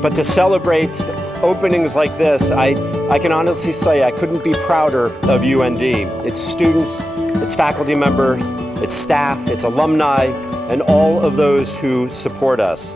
But to celebrate openings like this, I can honestly say I couldn't be prouder of UND. Its students, its faculty members, its staff, its alumni, and all of those who support us.